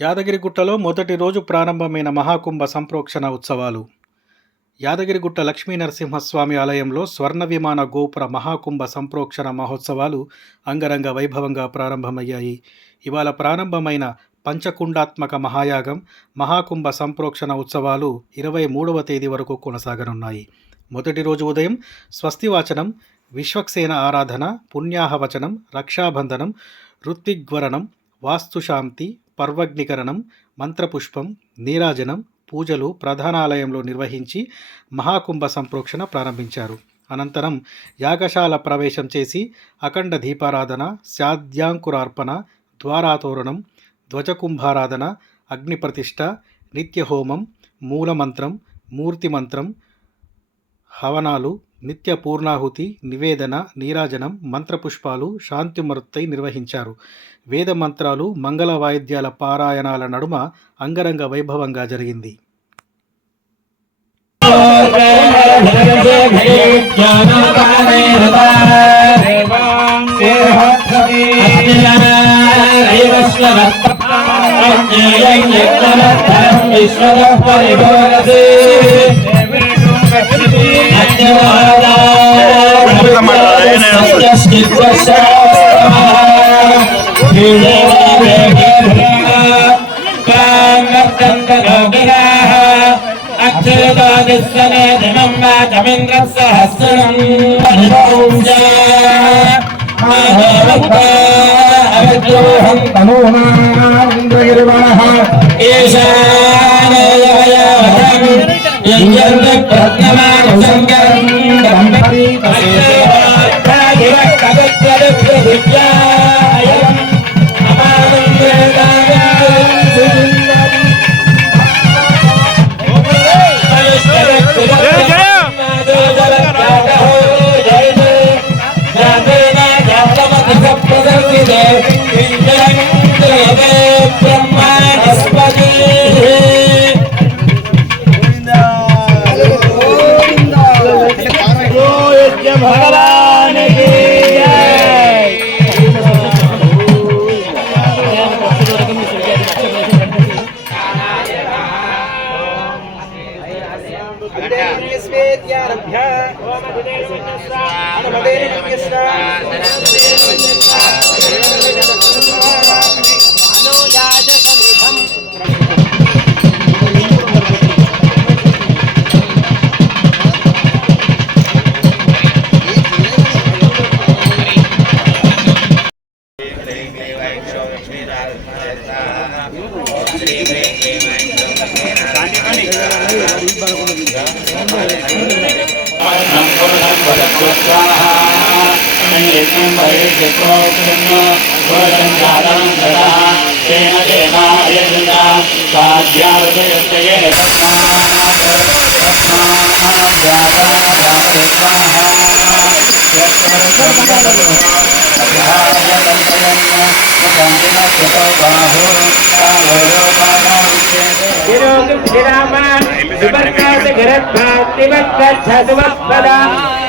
యాదగిరిగుట్టలో మొదటి రోజు ప్రారంభమైన మహాకుంభ సంప్రోక్షణ ఉత్సవాలు. యాదగిరిగుట్ట లక్ష్మీ నరసింహస్వామి ఆలయంలో స్వర్ణ విమాన గోపుర మహాకుంభ సంప్రోక్షణ మహోత్సవాలు అంగరంగ వైభవంగా ప్రారంభమయ్యాయి. ఇవాళ ప్రారంభమైన పంచకుండాత్మక మహాయాగం మహాకుంభ సంప్రోక్షణ ఉత్సవాలు 23వ తేదీ వరకు కొనసాగనున్నాయి. మొదటి రోజు ఉదయం స్వస్తివాచనం, విశ్వక్సేన ఆరాధన, పుణ్యాహవచనం, రక్షాబంధనం, ఋత్విగ్వరణం, వాస్తుశాంతి, పర్వగ్నికరణం, మంత్రపుష్పం, నీరాజనం, పూజలు ప్రధానాలయంలో నిర్వహించి మహాకుంభ సంప్రోక్షణ ప్రారంభించారు. అనంతరం యాగశాల ప్రవేశం చేసి అఖండ దీపారాధన, శాద్యాంకురార్పణ, ద్వారాతోరణం, ధ్వజకుంభారాధన, అగ్నిప్రతిష్ఠ, నిత్యహోమం, మూలమంత్రం, మూర్తిమంత్రం, హవనాలు, నిత్య పూర్ణాహుతి, నివేదన, నీరాజనం, మంత్రపుష్పాలు, శాంతిమరుత్తై నిర్వహించారు. వేద మంత్రాలు, మంగళ వాయిద్యాల పారాయణాల నడుమ అంగరంగ వైభవంగా జరిగింది.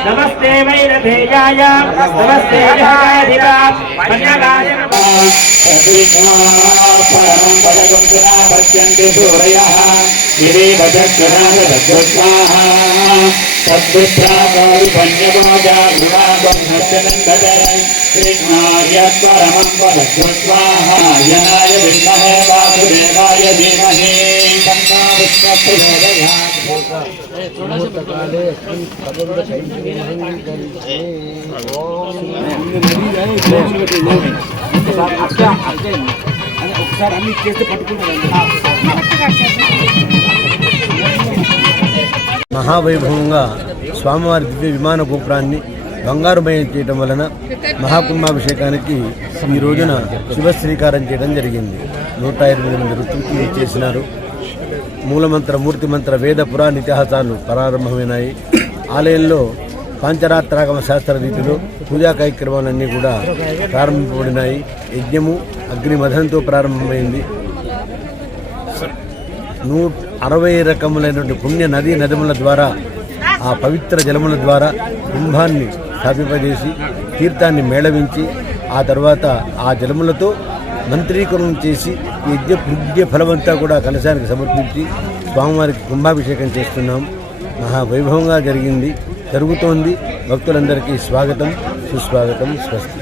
नमस्ते वैरथेयाय नमस्ते మహావైభవంగా స్వామివారి దివ్య విమాన గోపురాన్ని బంగారుమయం చేయడం వలన మహాకుంభాభిషేకానికి ఈ రోజున శివశ్రీకారం చేయడం జరిగింది. 128 ఋత్వికులు చేసినారు. మూలమంత్ర, మూర్తిమంత్ర, వేద పురాణ ఇతిహాసాలు ప్రారంభమైనాయి. ఆలయంలో పాంచరాత్రాగమ శాస్త్ర రీతిలో పూజా కార్యక్రమాలన్నీ కూడా ప్రారంభింపబడినాయి. యజ్ఞము అగ్నిమథంతో ప్రారంభమైంది. 160 రకములైనటువంటి పుణ్య నదముల ద్వారా, ఆ పవిత్ర జలముల ద్వారా కుంభాన్ని స్థాపింపజేసి తీర్థాన్ని మేళవించి ఆ తర్వాత ఆ జలములతో మంత్రీకరణం చేసి ఈ యజ్ఞ ఫలమంతా కూడా కలశానికి సమర్పించి స్వామివారికి కుంభాభిషేకం చేస్తున్నాం. మహావైభవంగా జరుగుతోంది. భక్తులందరికీ స్వాగతం, సుస్వాగతం, స్వస్తి.